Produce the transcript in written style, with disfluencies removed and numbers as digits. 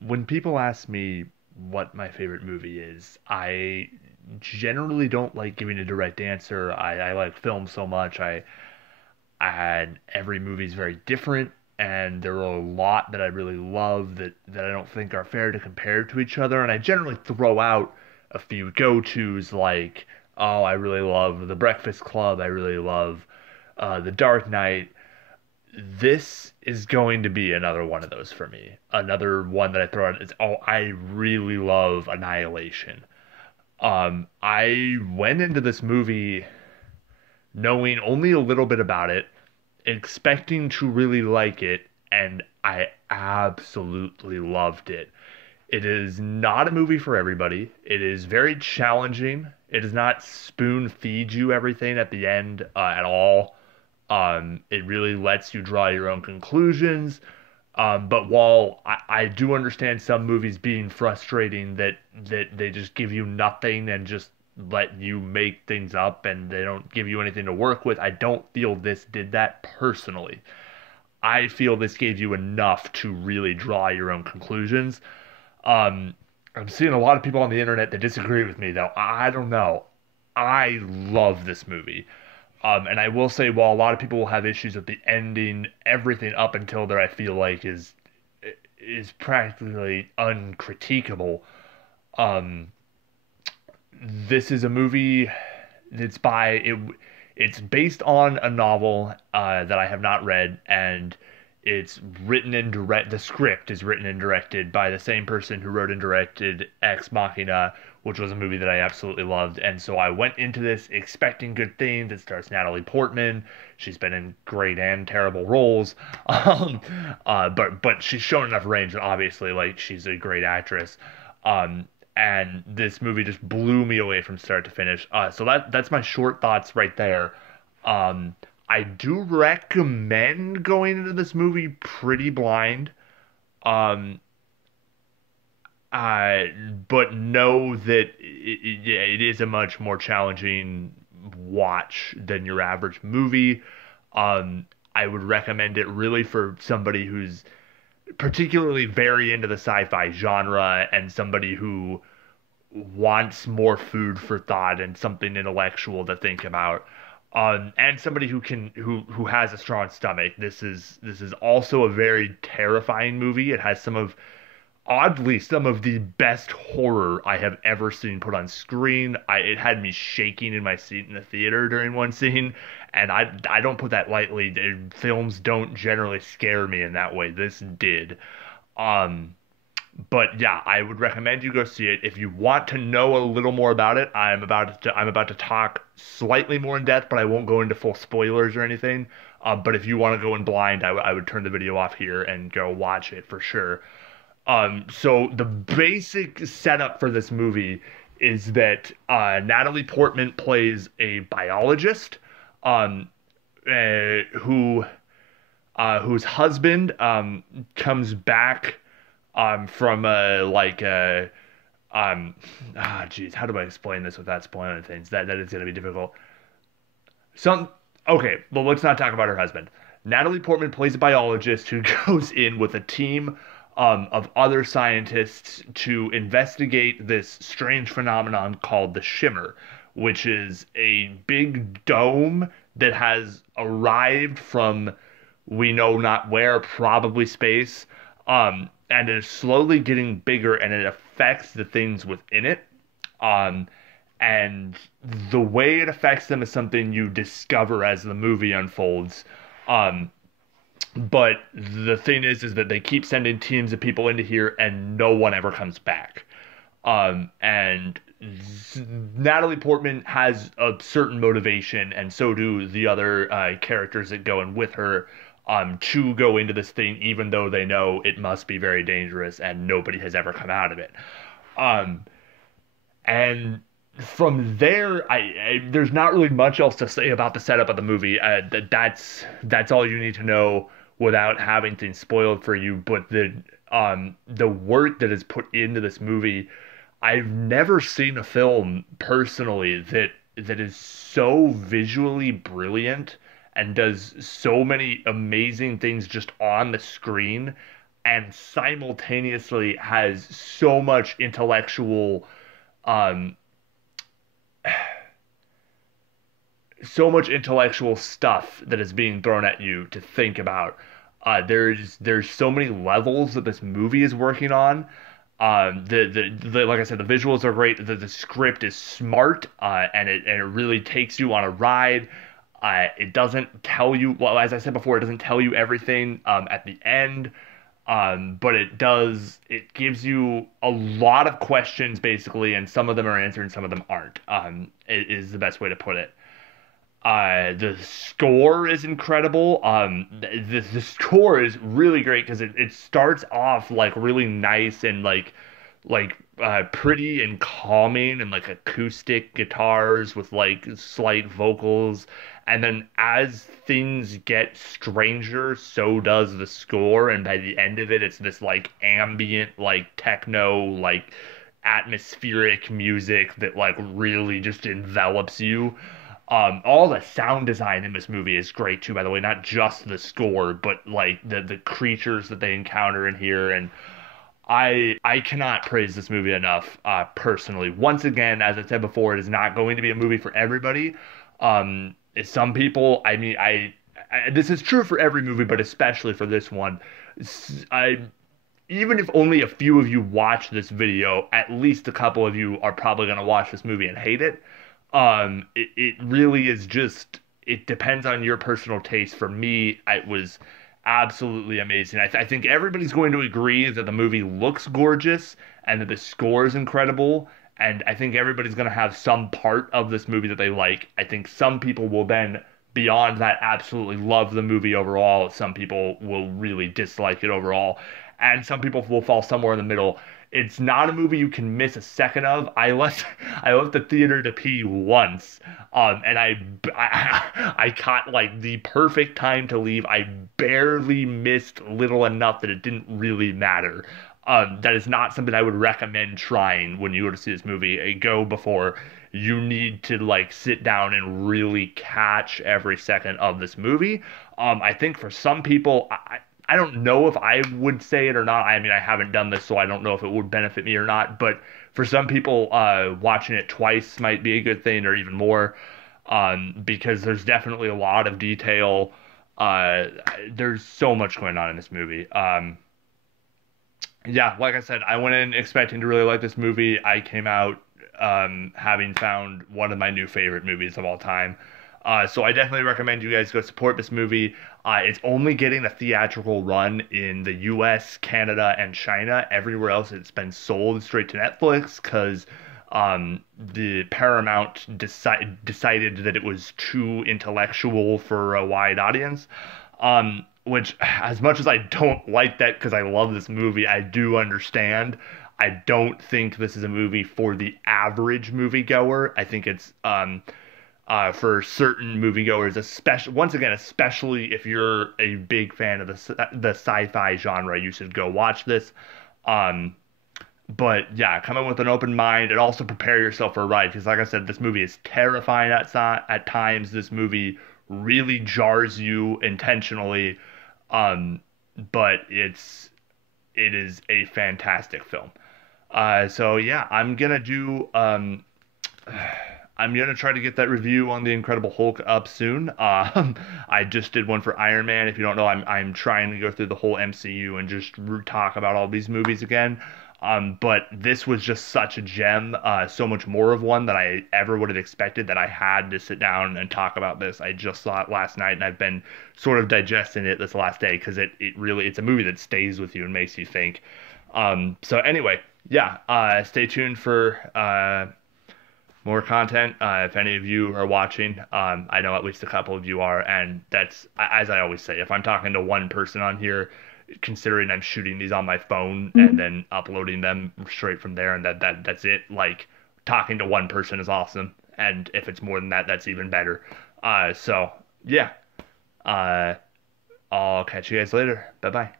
When people ask me what my favorite movie is, I generally don't like giving a direct answer. I like film so much. And every movie is very different, and there are a lot that I really love that I don't think are fair to compare to each other. And I generally throw out a few go-tos like, oh, I really love The Breakfast Club. I really love The Dark Knight. This is going to be another one of those for me. Another one that I throw out is, oh, I really love Annihilation. I went into this movie knowing only a little bit about it, expecting to really like it, and I absolutely loved it. It is not a movie for everybody. It is very challenging. It does not spoon feed you everything at the end at all. It really lets you draw your own conclusions. But while I do understand some movies being frustrating that they just give you nothing and just let you make things up and they don't give you anything to work with, I don't feel this did that personally. I feel this gave you enough to really draw your own conclusions. Um, I'm seeing a lot of people on the internet that disagree with me, though. I don't know. I love this movie. And I will say, while a lot of people will have issues with the ending, everything up until there, I feel like is practically uncritiquable. Um, this is a movie that's by it. It's based on a novel that I have not read, and it's written and direct. The script is written and directed by the same person who wrote and directed Ex Machina, which was a movie that I absolutely loved. And so I went into this expecting good things. It stars Natalie Portman. She's been in great and terrible roles, um, but she's shown enough range, and obviously, like, she's a great actress. And this movie just blew me away from start to finish. So that's my short thoughts right there. Um, I do recommend going into this movie pretty blind. Um, uh, but know that yeah, it is a much more challenging watch than your average movie. Um, I would recommend it really for somebody who's particularly very into the sci-fi genre and somebody who wants more food for thought and something intellectual to think about. And somebody who has a strong stomach. This is also a very terrifying movie. It has oddly some of the best horror I have ever seen put on screen. It had me shaking in my seat in the theater during one scene, and I don't put that lightly. Films don't generally scare me in that way. This did. Um, but yeah, I would recommend you go see it. If you want to know a little more about it, I'm about to talk slightly more in depth, but I won't go into full spoilers or anything. But if you want to go in blind, I would turn the video off here and go watch it for sure. So the basic setup for this movie is that Natalie Portman plays a biologist um, who whose husband comes back from like a geez, how do I explain this without spoiling things? That is going to be difficult. Some Okay, well, let's not talk about her husband. Natalie Portman plays a biologist who goes in with a team of other scientists to investigate this strange phenomenon called the shimmer, which is a big dome that has arrived from we know not where, probably space, and it is slowly getting bigger, and it affects the things within it. Um, and the way it affects them is something you discover as the movie unfolds. Um, but the thing is that they keep sending teams of people into here, and no one ever comes back. And Natalie Portman has a certain motivation, and so do the other characters that go in with her, to go into this thing, even though they know it must be very dangerous and nobody has ever come out of it. Um, and from there, there's not really much else to say about the setup of the movie. That's all you need to know without having things spoiled for you. But the work that is put into this movie, I've never seen a film personally that is so visually brilliant and does so many amazing things just on the screen and simultaneously has um, so much intellectual stuff that is being thrown at you to think about. There's so many levels that this movie is working on. The like I said, the visuals are great. The script is smart, and it really takes you on a ride. It doesn't tell you, well, as I said before, it doesn't tell you everything at the end. But it gives you a lot of questions basically, and some of them are answered and some of them aren't. It is the best way to put it. The score is incredible. The score is really great because it starts off like really nice and pretty and calming and like acoustic guitars with like slight vocals. And then as things get stranger, so does the score. And by the end of it, it's this like ambient, like techno, like atmospheric music that like really just envelops you. All the sound design in this movie is great too, by the way, not just the score, but like the creatures that they encounter in here. And I cannot praise this movie enough, personally. Once again, as I said before, it is not going to be a movie for everybody. Some people, I mean, this is true for every movie, but especially for this one. I Even if only a few of you watch this video, at least a couple of you are probably going to watch this movie and hate it. It really is just, it depends on your personal taste. For me, it was absolutely amazing. I think everybody's going to agree that the movie looks gorgeous and that the score is incredible. And I think everybody's going to have some part of this movie that they like. I think some people will then, beyond that, absolutely love the movie overall. Some people will really dislike it overall. And some people will fall somewhere in the middle. It's not a movie you can miss a second of. I left the theater to pee once, and I caught like the perfect time to leave. I barely missed little enough that it didn't really matter. That is not something I would recommend trying when you go to see this movie. Go before you need to like sit down and really catch every second of this movie. I think for some people, I don't know if I would say it or not. I mean, I haven't done this, so I don't know if it would benefit me or not. But for some people, watching it twice might be a good thing, or even more, because there's definitely a lot of detail. There's so much going on in this movie. Yeah, like I said, I went in expecting to really like this movie. I came out having found one of my new favorite movies of all time. So I definitely recommend you guys go support this movie. It's only getting a theatrical run in the US, Canada, and China. Everywhere else, it's been sold straight to Netflix because the Paramount decided that it was too intellectual for a wide audience. Which, as much as I don't like that because I love this movie, I do understand. I don't think this is a movie for the average moviegoer. I think it's for certain moviegoers, especially if you're a big fan of the sci-fi genre, you should go watch this. But yeah, come in with an open mind and also prepare yourself for a ride because, like I said, this movie is terrifying at times. This movie really jars you intentionally, but it is a fantastic film. So yeah, I'm gonna try to get that review on the Incredible Hulk up soon. I just did one for Iron Man. If you don't know, I'm trying to go through the whole MCU and just talk about all these movies again. But this was just such a gem, so much more of one than I ever would have expected that I had to sit down and talk about this. I just saw it last night and I've been sort of digesting it this last day because it's a movie that stays with you and makes you think. So anyway, yeah, stay tuned for more content. If any of you are watching, I know at least a couple of you are, and that's, as I always say, if I'm talking to one person on here, considering I'm shooting these on my phone and then uploading them straight from there, and that's it. Like, talking to one person is awesome, and if it's more than that, that's even better. So yeah, I'll catch you guys later. Bye bye.